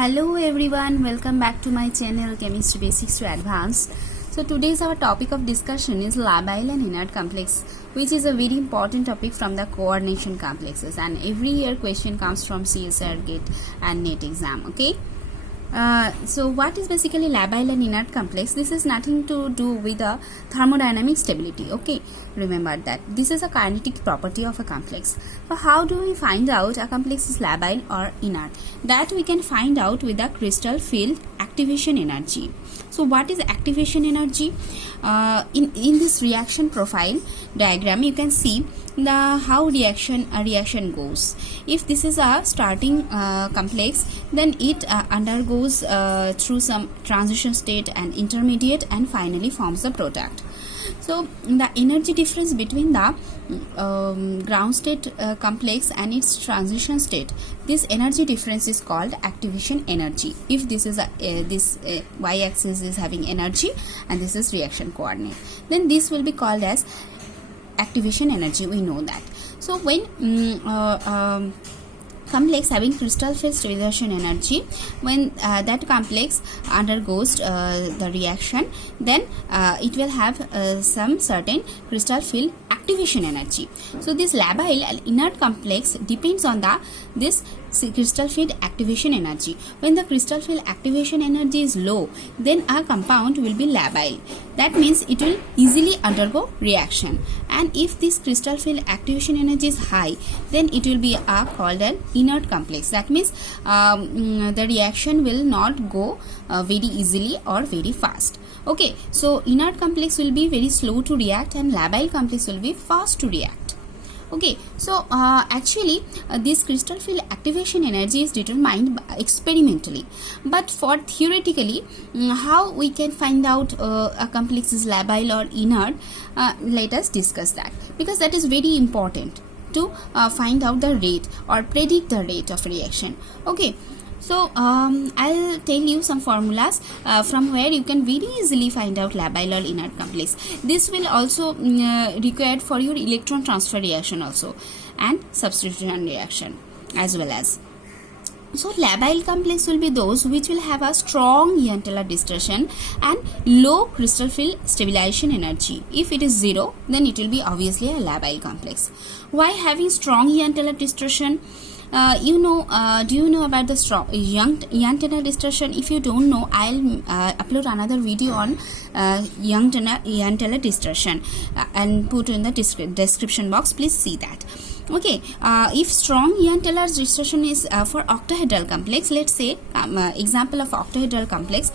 Hello everyone, welcome back to my channel Chemistry Basics to Advanced. So today's our topic of discussion is labile and inert complex, which is a very important topic from the coordination complexes, and every year question comes from CSIR GATE and NET exam. Okay. So what is basically labile and inert complex? This is nothing to do with the thermodynamic stability. Okay, remember that this is a kinetic property of a complex. So how do we find out a complex is labile or inert? That we can find out with the crystal field activation energy. So what is activation energy? In this reaction profile diagram, you can see how reaction goes. If this is a starting complex, then it undergoes through some transition state and intermediate, and finally forms the product. So the energy difference between the ground state complex and its transition state, this energy difference is called activation energy. If this is this y-axis is having energy and this is reaction coordinate, then this will be called as activation energy. We know that. So when complex having crystal field stabilization energy, when that complex undergoes the reaction, then it will have some certain crystal field activation energy. So this labile and inert complex depends on this crystal field activation energy. When the crystal field activation energy is low, then a compound will be labile. That means it will easily undergo reaction. And if this crystal field activation energy is high, then it will be called an inert complex. That means the reaction will not go very easily or very fast. Okay, so inert complex will be very slow to react and labile complex will be fast to react. Okay, so actually this crystal field activation energy is determined experimentally, but for theoretically how we can find out a complex is labile or inert, let us discuss that, because that is very important to find out the rate or predict the rate of reaction. Okay, so I'll tell you some formulas from where you can very easily find out labile or inert complex. This will also required for your electron transfer reaction also, and substitution reaction as well as. So labile complex will be those which will have a strong Jahn-Teller distortion and low crystal field stabilization energy. If it is 0, then it will be obviously a labile complex. Why having strong Jahn-Teller distortion? Do you know about the strong Jahn-Teller distortion? If you don't know, I'll upload another video on Jahn-Teller distortion and put in the description box. Please see that. Okay, if strong Jahn-Teller distortion is for octahedral complex, let's say example of octahedral complex,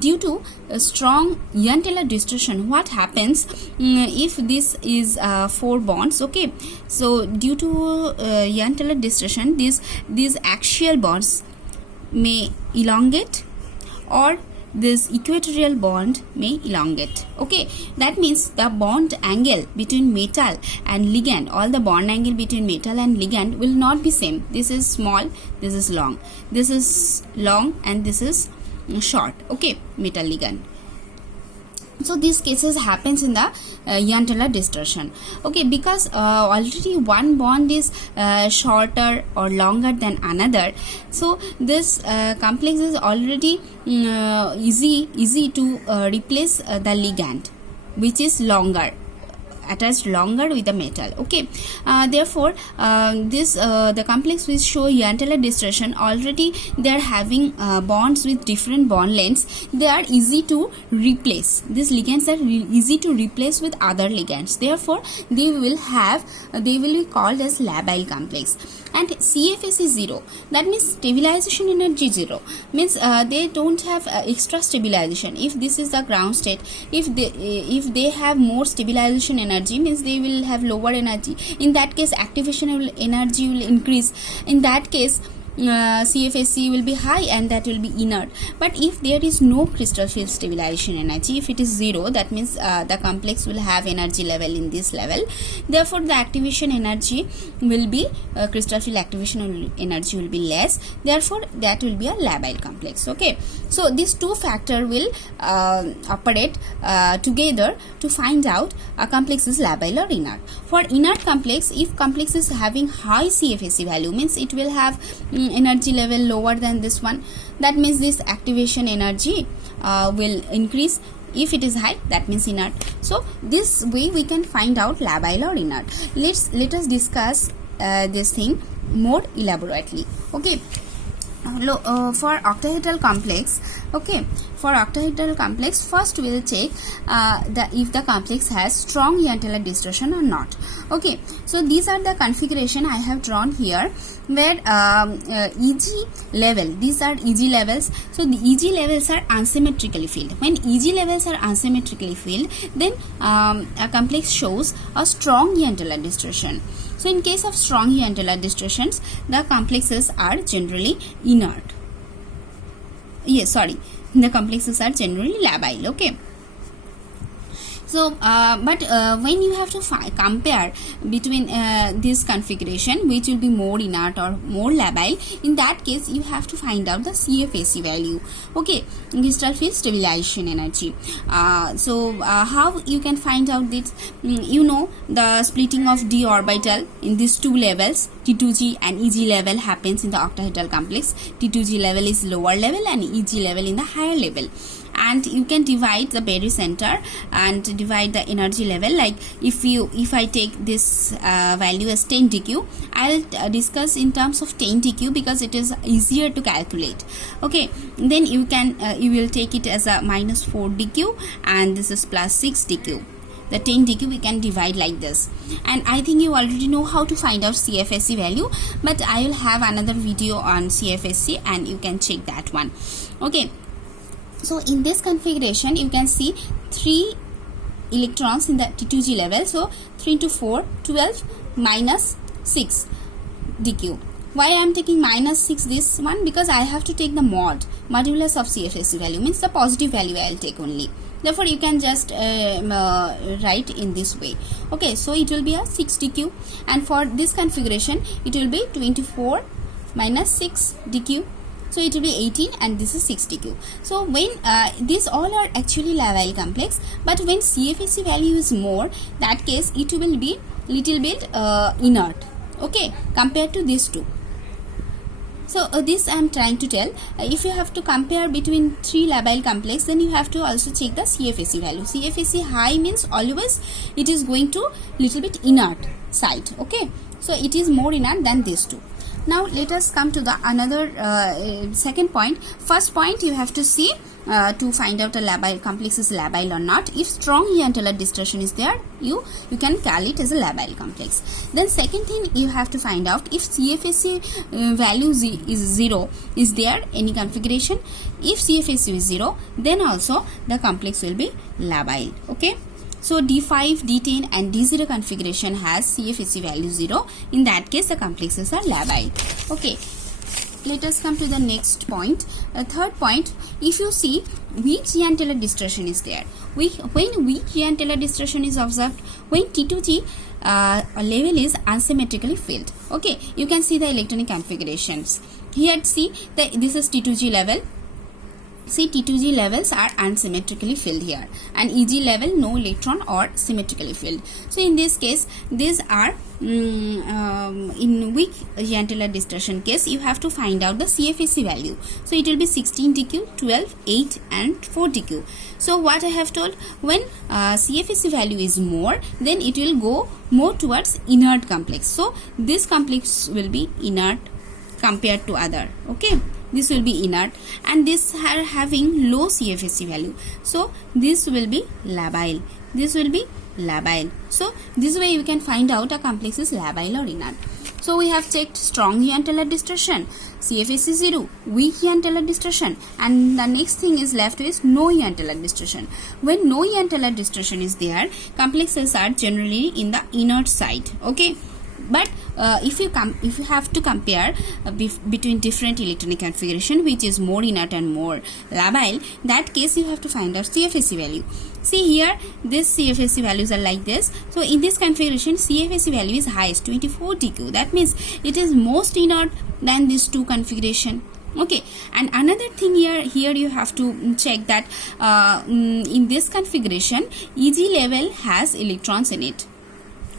due to strong Jahn-Teller distortion, what happens if this is 4 bonds? Okay, so due to Jahn-Teller distortion, these axial bonds may elongate, or this equatorial bond may elongate. Okay, that means the bond angle between metal and ligand, all the bond angle between metal and ligand will not be same. This is small, this is long, this is long, and this is short. Okay, metal ligand. So these cases happens in the Jahn-Teller distortion. Okay, because already one bond is shorter or longer than another, so this complex is already easy to replace the ligand, which is attached longer with the metal. Okay, therefore the complex which show Jahn-Teller distortion, already they are having bonds with different bond lengths. They are easy to replace. These ligands are easy to replace with other ligands. Therefore they will be called as labile complex. And CFS is 0. That means stabilization energy 0. Means they don't have extra stabilization. If this is the ground state, if they have more stabilization energy, means they will have lower energy. In that case, activation energy will increase. In that case, CFSE will be high, and that will be inert. But if there is no crystal field stabilization energy, if it is 0, that means the complex will have energy level in this level. Therefore the activation energy will be crystal field activation energy will be less. Therefore that will be a labile complex. Okay, so these two factors will operate together to find out a complex is labile or inert. For inert complex, if complex is having high CFSE value, means it will have energy level lower than this one, that means this activation energy will increase. If it is high, that means inert. So this way we can find out labile or inert. Let us discuss this thing more elaborately. Okay. For octahedral complex, first we will check if the complex has strong Jahn-Teller distortion or not. Okay, so these are the configuration I have drawn here, where EG level, these are EG levels. So the EG levels are unsymmetrically filled. When EG levels are unsymmetrically filled, then a complex shows a strong Jahn-Teller distortion. So in case of strong Jahn-Teller distortions, the complexes are generally inert. The complexes are generally labile. Okay. So, when you have to compare between this configuration, which will be more inert or more labile, in that case you have to find out the CFSE value. Okay, crystal field stabilization energy. How you can find out this? The splitting of d orbital in these two levels, T2G and EG level, happens in the octahedral complex. T2G level is lower level and EG level in the higher level. And you can divide the barycenter and divide the energy level. Like if I take this value as 10 dq, I'll discuss in terms of 10 dq because it is easier to calculate. Okay, then you will take it as a minus 4 dq, and this is plus 6 dq. The 10 dq we can divide like this. And I think you already know how to find out CFSE value, but I will have another video on CFSE and you can check that one. Okay. So in this configuration, you can see 3 electrons in the T2G level. So 3 into 4, 12 minus 6 dq. Why I am taking minus 6 this one? Because I have to take the modulus of CFSE value, means the positive value I will take only. Therefore, you can just write in this way. Okay, so it will be a 6 dq, and for this configuration, it will be 24 minus 6 dq. So it will be 18, and this is 6 dq. So when these all are actually labile complex, but when CFSE value is more, that case it will be little bit inert. Okay, compared to these two. So this I am trying to tell. If you have to compare between 3 labile complex, then you have to also check the CFSE value. CFSE high means always it is going to little bit inert side. Okay, so it is more inert than these two. Now let us come to the another second point. First point, you have to see to find out a labile complex is labile or not. If strong Jahn-Teller distortion is there, you can call it as a labile complex. Then second thing, you have to find out if CFSE value is 0 is there any configuration. If CFSE is 0, then also the complex will be labile. Okay. So D5, D10 and D0 configuration has CFSE value 0. In that case, the complexes are labile. Okay. Let us come to the next point. Third point, if you see weak Jahn-Teller distortion is there. When weak Jahn-Teller distortion is observed, when T2G level is unsymmetrically filled. Okay, you can see the electronic configurations. Here see this is T2G level. See, T2G levels are unsymmetrically filled here, and EG level no electron or symmetrically filled. So in this case, these are in weak Jahn-Teller distortion case, you have to find out the CFSE value. So it will be 16 dq, 12, 8 and 4 dq. So what I have told, when CFSE value is more, then it will go more towards inert complex. So this complex will be inert compared to other. Okay, this will be inert, and this are having low CFSE value. So this will be labile. This will be labile. So this way you can find out a complex is labile or inert. So we have checked strong Jahn-Teller distortion, CFSE 0, weak Jahn-Teller distortion, and the next thing is left is no Jahn-Teller distortion. When no Jahn-Teller distortion is there, complexes are generally in the inert side. Okay. But if you have to compare between different electronic configuration, which is more inert and more labile, that case you have to find out CFSE value. See here, this CFSE values are like this. So in this configuration, CFSE value is highest, 24 dq. That means it is most inert than these two configuration. Okay, and another thing here you have to check that in this configuration, EG level has electrons in it.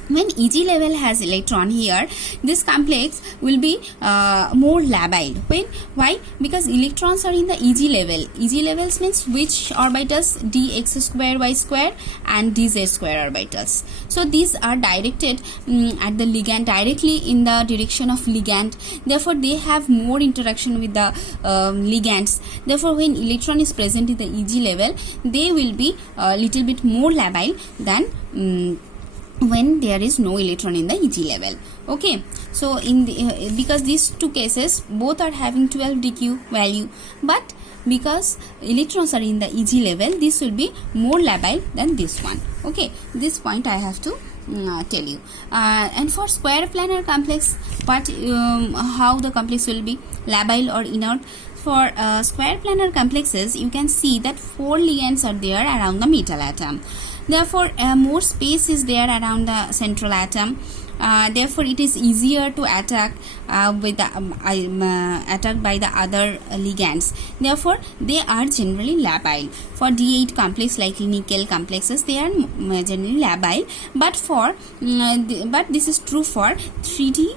when Eg level has electron here, this complex will be more labile. Why? Because electrons are in the Eg level. Eg levels means which orbitals? dx square y square and dz square orbitals. So these are directed at the ligand, directly in the direction of ligand. Therefore they have more interaction with the ligands. Therefore when electron is present in the Eg level, they will be a little bit more labile than when there is no electron in the Eg level. Okay, so in the because these two cases both are having 12 dq value, but because electrons are in the Eg level, this will be more labile than this one. Okay, this point I have to tell you. And for square planar complex, what how the complex will be labile or inert? For square planar complexes, you can see that 4 ligands are there around the metal atom. Therefore more space is there around the central atom. Therefore it is easier to attack with the attacked by the other ligands. Therefore they are generally labile. For D8 complex like nickel complexes, they are generally labile, but for but this is true for 3D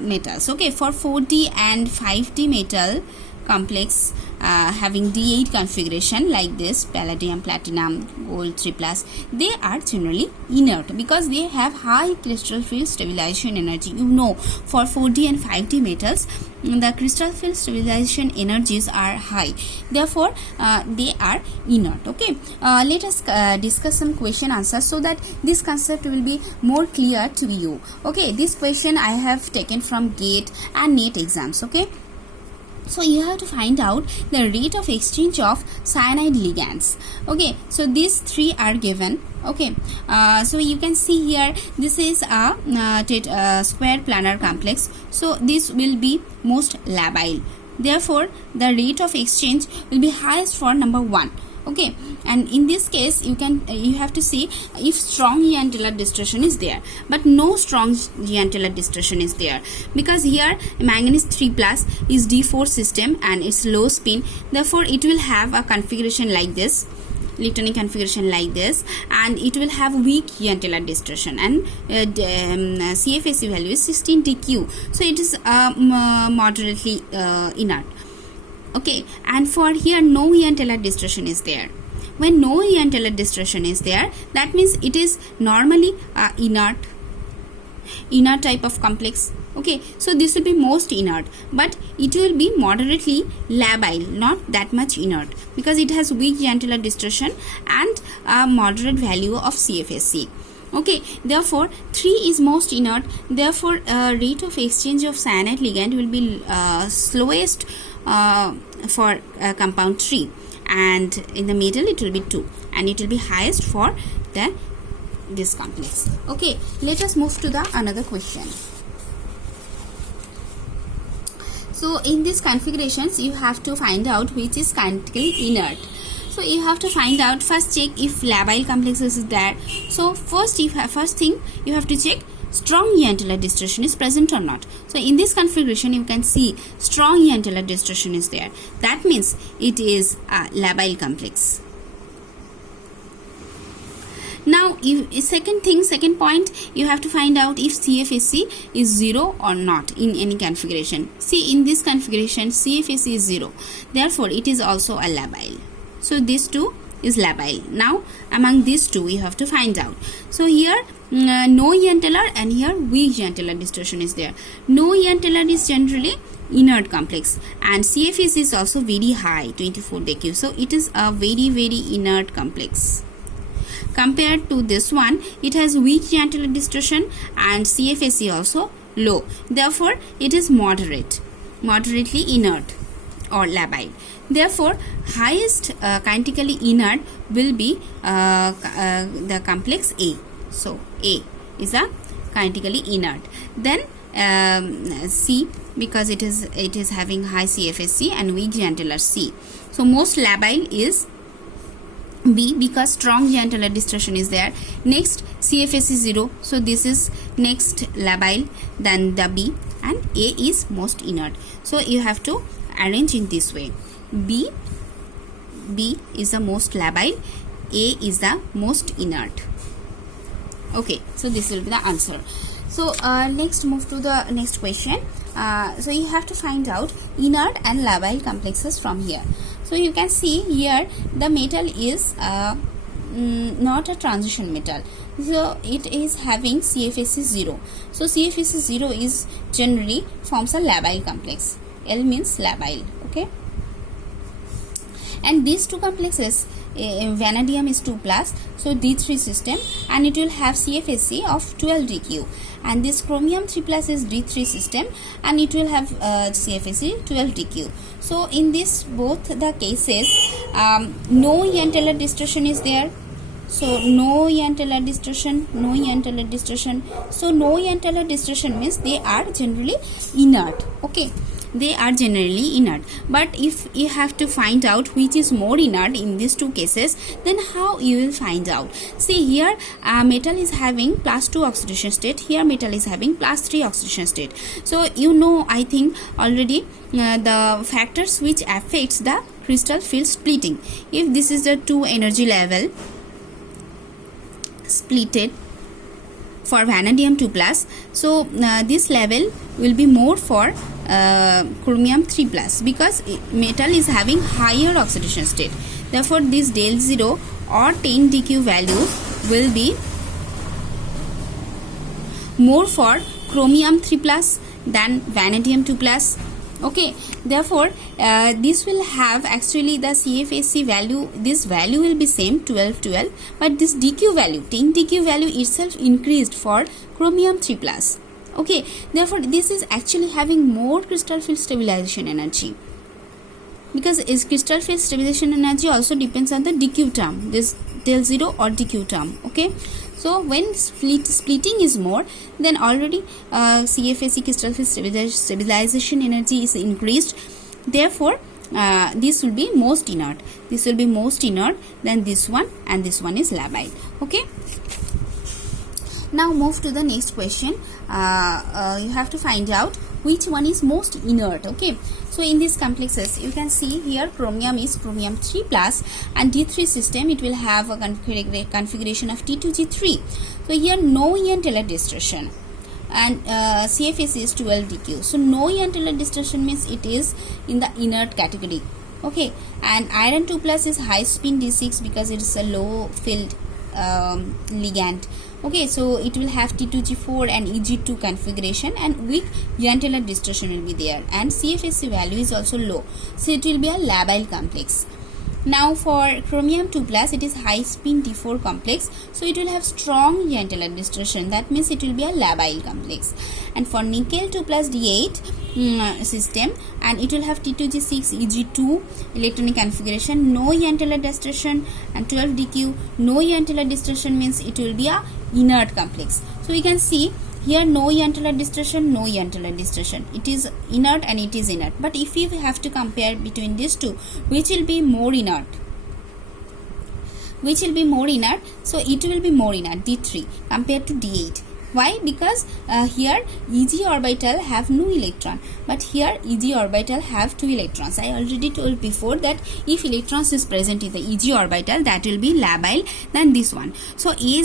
metals. Okay, for 4D and 5D metal complex having D8 configuration like this, palladium, platinum, gold 3+, they are generally inert because they have high crystal field stabilization energy. You know, for 4D and 5D metals, the crystal field stabilization energies are high. Therefore they are inert. Okay, let us discuss some question answers so that this concept will be more clear to you. Okay, this question I have taken from GATE and NET exams. Okay, so you have to find out the rate of exchange of cyanide ligands. Okay, so these three are given. Okay, so you can see here this is a square planar complex, so this will be most labile. Therefore the rate of exchange will be highest for number 1. Okay, and in this case you have to see if strong Jahn-Teller distortion is there, but no strong Jahn-Teller distortion is there, because here manganese 3+ is D4 system and it's low spin. Therefore it will have a configuration like this, electronic configuration like this, and it will have weak Jahn-Teller distortion, and CFSE value is 16 dq, so it is moderately inert. Okay, and for here no Jahn-Teller distortion is there. When no Jahn-Teller distortion is there, that means it is normally inert type of complex. Okay, so this will be most inert, but it will be moderately labile, not that much inert, because it has weak Jahn-Teller distortion and a moderate value of CFSE. Okay, therefore 3 is most inert. Therefore rate of exchange of cyanide ligand will be slowest for compound 3, and in the middle it will be 2, and it will be highest for this complex. Okay, let us move to the another question. So in these configurations you have to find out which is kinetically inert. So you have to find out, first check if labile complexes is there. So first thing you have to check strong Jahn-Teller distortion is present or not. So in this configuration you can see strong Jahn-Teller distortion is there. That means it is a labile complex. Now second point, you have to find out if CFSE is 0 or not in any configuration. See, in this configuration CFSE is 0, therefore it is also a labile. So this too is labile. Now among these two we have to find out. So here no Jahn-Teller, and here weak Jahn-Teller distortion is there. No Jahn-Teller is generally inert complex, and CFSE is also very high, 24 dq. So it is a very inert complex. Compared to this one, it has weak Jahn-Teller distortion and CFSE also low. Therefore it is moderately inert or labile. Therefore highest kinetically inert will be the complex A. So A is a kinetically inert. Then C, because it is having high CFSE and weak Jahn-Teller, C. So most labile is B, because strong Jahn-Teller distortion is there. Next CFSE 0, so this is next labile, then the B, and A is most inert. So you have to arrange in this way. B is the most labile, A is the most inert. Okay, so this will be the answer. So next move to the next question. So you have to find out inert and labile complexes from here. So you can see here the metal is not a transition metal, so it is having CFSE 0. So CFSE 0 is generally forms a labile complex. L means labile. Okay, and these two complexes, vanadium is 2 plus, so D3 system, and it will have CFSE of 12 DQ, and this chromium 3 plus is D3 system, and it will have CFSE 12 DQ. So in this both the cases, no Jahn-Teller distortion is there. So no Jahn-Teller distortion, no Jahn-Teller distortion. So no Jahn-Teller distortion means they are generally inert. Okay, they are generally inert. But if you have to find out which is more inert in these two cases, then how you will find out? See here, metal is having +2 oxidation state. Here metal is having +3 oxidation state. So you know, I think already the factors which affects the crystal field splitting. If this is the 2 energy level splitted for vanadium 2 plus, so this level will be more for chromium 3 plus, because metal is having higher oxidation state. Therefore this del 0 or 10 DQ value will be more for chromium 3 plus than vanadium 2 plus. Okay, therefore this will have actually the CFSE value, this value will be same 12 12, but this DQ value 10 DQ value itself increased for chromium 3 plus. Okay, therefore this is actually having more crystal field stabilization energy, because its crystal field stabilization energy also depends on the DQ term, this del 0 or DQ term. Okay, so when splitting is more, then already CFSE crystal field stabilization energy is increased. Therefore this will be most inert. This will be most inert than this one, and this one is labile. Okay, now move to the next question. You have to find out which one is most inert. Okay, so in these complexes you can see here chromium is chromium 3 plus, and D3 system it will have a configuration of T2G3. So here no Jahn-Teller distortion, and CFSE is 12 DQ. So no Jahn-Teller distortion means it is in the inert category. Okay, and iron 2 plus is high spin D6 because it is a low field ligand. Okay, so it will have T2G4 and EG2 configuration, and weak Jahn-Teller distortion will be there, and CFSE value is also low, so it will be a labile complex. Now for chromium 2 plus, it is high spin D4 complex, so it will have strong Jahn-Teller distortion, that means it will be a labile complex. And for nickel 2 plus D8 system, and it will have T2G6 EG2 electronic configuration, no Jahn-Teller distortion, and 12 DQ. No Jahn-Teller distortion means it will be a inert complex. So we can see here no Jahn-Teller distortion, no Jahn-Teller distortion. It is inert and it is inert. But if we have to compare between these two, which will be more inert? Which will be more inert? So it will be more inert, D3 compared to D8. Why? Because here Eg orbital have no electron, but here Eg orbital have 2 electrons. I already told before that if electrons is present in the Eg orbital, that will be labile than this one. So A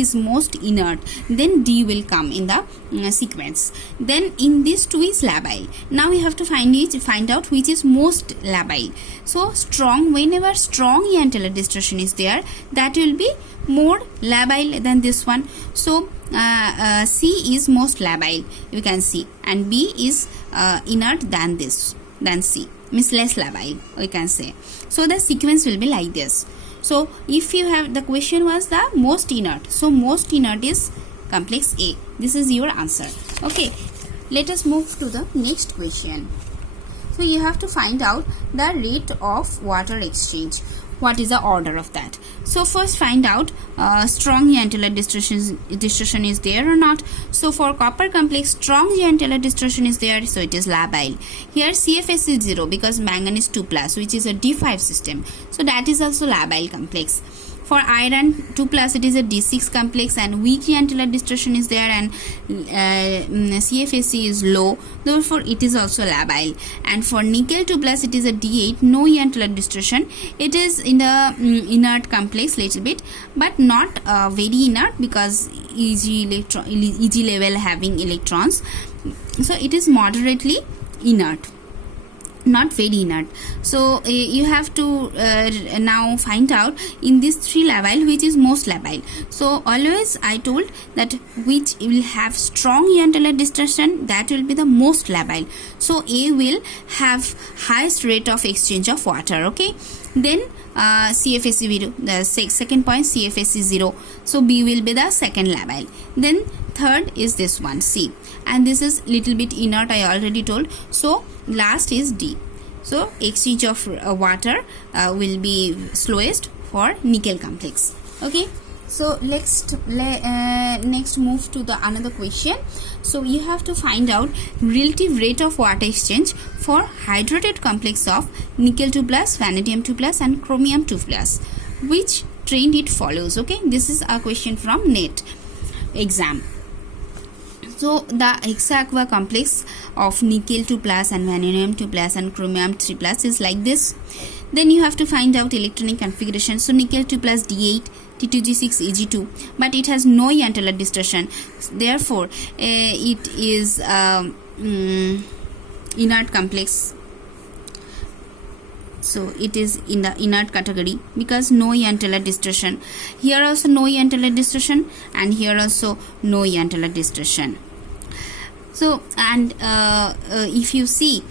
is most inert, then D will come in the sequence. Then in this 2 is labile. Now we have to find out which is most labile. So strong, whenever strong Jahn-Teller distortion is there, that will be more labile than this one. So C is most labile, you can see, and B is inert than this, than C, means less labile, we can say. So the sequence will be like this. So if you have, the question was the most inert, so most inert is complex A. This is your answer. Okay, let us move to the next question. So you have to find out the rate of water exchange. What is the order of that? So first find out strong Jahn-Teller distortion is there or not. So for copper complex, strong Jahn-Teller distortion is there, so it is labile. Here CFS is 0 because manganese 2 plus, which is a D5 system, so that is also labile complex. For iron 2 plus, it is a D6 complex and weak E-antler distortion is there, and CFSE is low, therefore it is also labile. And for nickel 2 plus, it is a D8, no E-antler distortion. It is in the inert complex little bit, but not very inert because EG level having electrons, so it is moderately inert, not very inert. So you have to now find out in these three labile which is most labile. So always I told that which will have strong E-antler distortion, that will be the most labile. So A will have highest rate of exchange of water. Okay, then CFSE 0, the second point CFSE 0, so B will be the second labile. Then third is this one C, and this is little bit inert, I already told. So last is D. So exchange of water will be slowest for nickel complex. Okay, so next move to the another question. So you have to find out relative rate of water exchange for hydrated complex of nickel 2 plus, vanadium 2 plus and chromium 2 plus. Which trend it follows? Okay, this is a question from NET exam. So the hexaaqua complex of nickel 2 plus and vanadium 2 plus and chromium 3 plus is like this. Then you have to find out electronic configuration. So nickel 2 plus D8, T2G6, Eg2, but it has no E-antler distortion. Therefore, it is inert complex. So it is in the inert category because no E-antler distortion. Here also no E-antler distortion, and here also no E-antler distortion. So, and if you see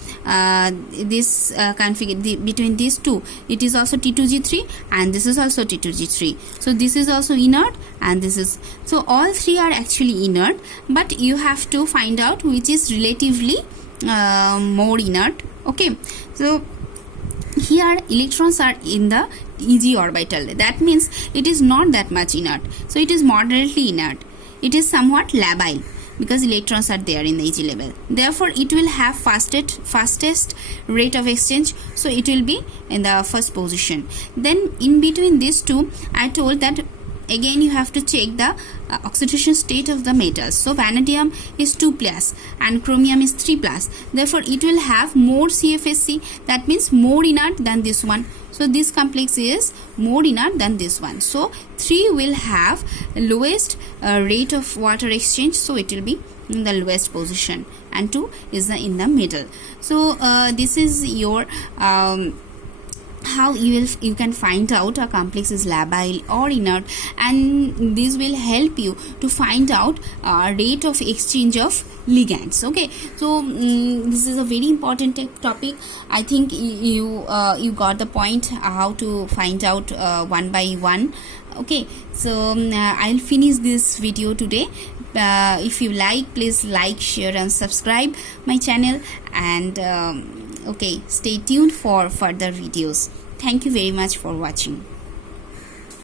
this between these two, it is also T2G3 and this is also T2G3. So this is also inert and this is, so all three are actually inert, but you have to find out which is relatively more inert. Okay, so here electrons are in the Eg orbital, that means it is not that much inert, so it is moderately inert. It is somewhat labile because electrons are there in the Eg level, therefore it will have fastest rate of exchange, so it will be in the first position. Then in between these two, I told that again you have to check the oxidation state of the metals. So vanadium is 2 plus and chromium is 3 plus, therefore it will have more CFSE, that means more inert than this one. So this complex is more inert than this one. So 3 will have lowest rate of water exchange, so it will be in the lowest position, and 2 is in the middle. So this is your how you can find out a complex is labile or inert, and this will help you to find out rate of exchange of ligands. Okay, so this is a very important topic. I think you got the point how to find out one by one. Okay, so I'll finish this video today. If you like, please like, share and subscribe my channel, and okay, stay tuned for further videos. Thank you very much for watching.